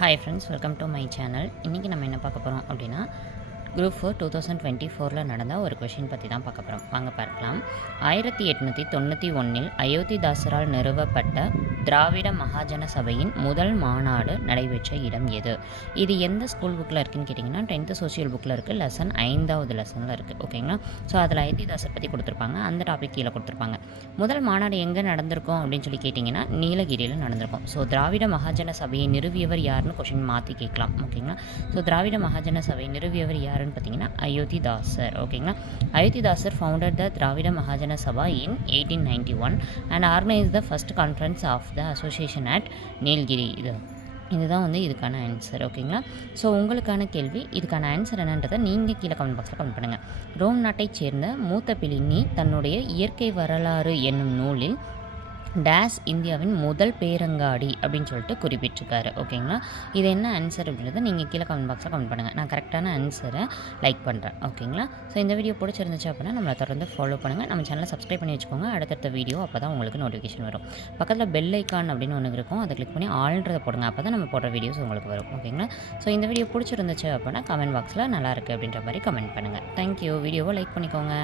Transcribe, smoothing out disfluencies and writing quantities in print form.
Hi friends, welcome to my channel. இன்றைக்கி நம்ம என்ன பார்க்க போகிறோம் அப்படின்னா, குரூப் 4 2024 நடந்த ஒரு கொஷின் பற்றி தான் பார்க்க போகிறோம். வாங்க பார்க்கலாம். 1891 அயோத்திதாசரால் நிறுவப்பட்ட திராவிட மகாஜன சபையின் முதல் மாநாடு நடைபெற்ற இடம் எது? இது எந்த ஸ்கூல் புக்கில் இருக்குதுன்னு கேட்டிங்கன்னா 10th சோஷியல் புக்கில் இருக்குது. லெசன் 5வது லெசனில் இருக்குது. ஓகேங்களா? ஸோ அதில் அயோத்திதாசர் பற்றி கொடுத்துருப்பாங்க. அந்த டாபிக் கீழே கொடுத்துருப்பாங்க. முதல் மாநாடு எங்கே நடந்திருக்கும் அப்படின்னு சொல்லி கேட்டிங்கன்னா நீலகிரியில் நடந்திருக்கும். ஸோ திராவிட மகாஜன சபையை நிறுவியவர் யாருன்னு கொஷின் மாற்றி கேட்கலாம். ஓகேங்களா? ஸோ திராவிட மகாஜன சபையை நிறுவியவர் யாருன்னு பார்த்தீங்கன்னா அயோத்திதாசர். ஓகேங்களா? Ayothidasar founded the Dravida Mahajana Sabha in 1891 and organized the first conference of the association at Nilgiri. இதுதான் இதுக்கான ஆன்சர். ஓகேங்களா? ஸோ உங்களுக்கான கேள்வி, இதுக்கான ஆன்சர் என்னன்றதை நீங்கள் கீழே கமெண்ட் பாக்ஸில் கமெண்ட் பண்ணுங்கள். ரோம் நாட்டைச் சேர்ந்த மூத்த பிளினி தன்னுடைய இயற்கை வரலாறு என்னும் நூலில் டேஸ் இந்தியாவின் முதல் பேரங்காடி அப்படின்னு சொல்லிட்டு குறிப்பிட்டிருக்காரு. ஓகேங்களா? இது என்ன ஆன்சர் அப்படின்றத நீங்கள் கீழே கமெண்ட் பாக்ஸில் கமெண்ட் பண்ணுங்கள். நான் கரெக்டான ஆன்சரை லைக் பண்ணுறேன். ஓகேங்களா? ஸோ இந்த வீடியோ பிடிச்சிருந்துச்சு அப்படின்னா நம்மளை தொடர்ந்து ஃபாலோ பண்ணுங்கள். நம்ம சேனலை சப்ஸ்கிரைப் பண்ணி வச்சுக்கோங்க. அடுத்தடுத்த வீடியோ அப்போ தான் உங்களுக்கு நோட்டிஃபிகேஷன் வரும். பக்கத்தில் பெல் ஐக்கான் அப்படின்னு ஒன்று இருக்கும், அதை கிளிக் பண்ணி ஆல்ன்றதை போடுங்க. அப்போ தான் நம்ம போடுற வீடியோஸ் உங்களுக்கு வரும். ஓகேங்களா? ஸோ இந்த வீடியோ பிடிச்சிருந்துச்சு அப்படின்னா கமெண்ட் பாக்ஸில் நல்லா இருக்குது அப்படின்ற மாதிரி கமெண்ட் பண்ணுங்கள். தேங்க்யூ. வீடியோவை லைக் பண்ணிக்கோங்க.